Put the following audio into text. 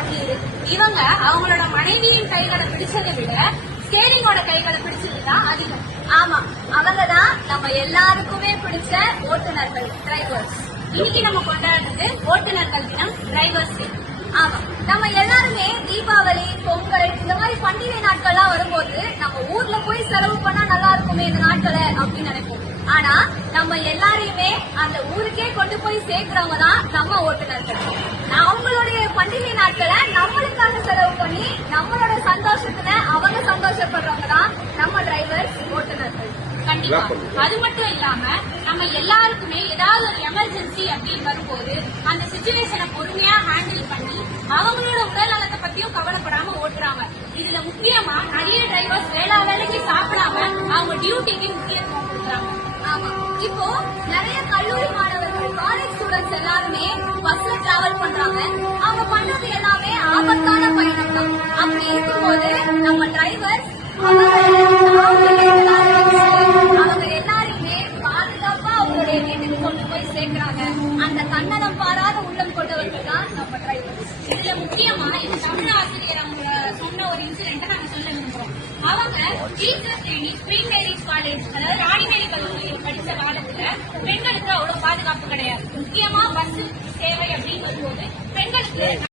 காட்டியது. இவங்க அவங்களோட மனைவியின் கைகளை பிடிச்சதை விட ஸ்டேரிங்கோட கைகளை பிடிச்சதுதான் அதிகம். ஆமா, அவங்கதான் நம்ம எல்லாருக்குமே பிடிச்ச ஓட்டுநர்கள், டிரைவர்ஸ். இன்னைக்கு நம்ம கொண்டாடுறது ஓட்டுநர்கள் தினம், டிரைவர்ஸ் டே. ஆமா, நம்ம எல்லாருமே தீபாவளி, பொங்கல் இந்த மாதிரி பண்டிகை நாட்கள்லாம் வரும்போது நம்ம ஊர்ல போய் செலவு பண்ணா நல்லா இருக்குமே இந்த நாட்களை அப்படின்னு நினைப்போம். ஆனா நம்ம எல்லாரையுமே அந்த ஊருக்கே கொண்டு போய் சேர்க்கிறவங்க தான் நம்ம ஓட்டுநர்கள். அவங்களுடைய பண்டிகை நாட்களை நம்மளுக்காக செலவு பண்ணி நம்மளோட சந்தோஷத்துல அவங்க சந்தோஷப்படுறவங்க தான் நம்ம டிரைவர்ஸ், ஓட்டுநர்கள். கண்டிப்பா. அது மட்டும் இல்லாம நம்ம எல்லாருக்குமே ஏதாவது ஒரு எமர்ஜென்சி அப்படின்னு வரும்போது அந்த சிச்சுவேஷனை பொறுமையா ஹேண்டில் பண்ணி அவங்களோட உடல் நலத்தை பத்தியும் கவலைப்படாம ஓட்டுறாங்க. இதுல முக்கியமா நிறைய டிரைவர்ஸ் வேலைக்கு சாப்பிடாம அவங்க டியூட்டிக்கு முக்கியத்துவம் கொடுக்குறாங்க. ஆமா, இப்போ நிறைய கல்லூரி மாணவர்கள், காலேஜ் ஸ்டூடெண்ட்ஸ் எல்லாருமே பஸ்ல டிராவல் பண்றாங்க. அவங்க பண்றது எல்லாமே ஆபத்தான பயணம் தான். அப்படி இருக்கும்போது நம்ம டிரைவர்ஸ் அவங்க எல்லாரையுமே பாதுகாப்பா அவங்களுடைய வீட்டுக்கு கொண்டு போய் சேர்க்கிறாங்க. அந்த கண்ணனம் பாராத உள்ளம் கொண்டவர்கள் தான் நம்ம டிரைவர்ஸ். இதுல முக்கியமா இந்த தமிழ் ஆசிரியர் அவங்க சொன்ன ஒரு இன்சிடென்ட் நாங்க சொல்ல விரும்புறோம். அவங்க teachers training spring ladies college, அதாவது ராணிமேரி கல்லூரியில் படிச்ச காலத்துல பெண்களுக்கு அவ்வளவு பாதுகாப்பு கிடையாது. முக்கியமா பஸ் சேவை அப்படின்னு வரும்போது பெண்களுக்கு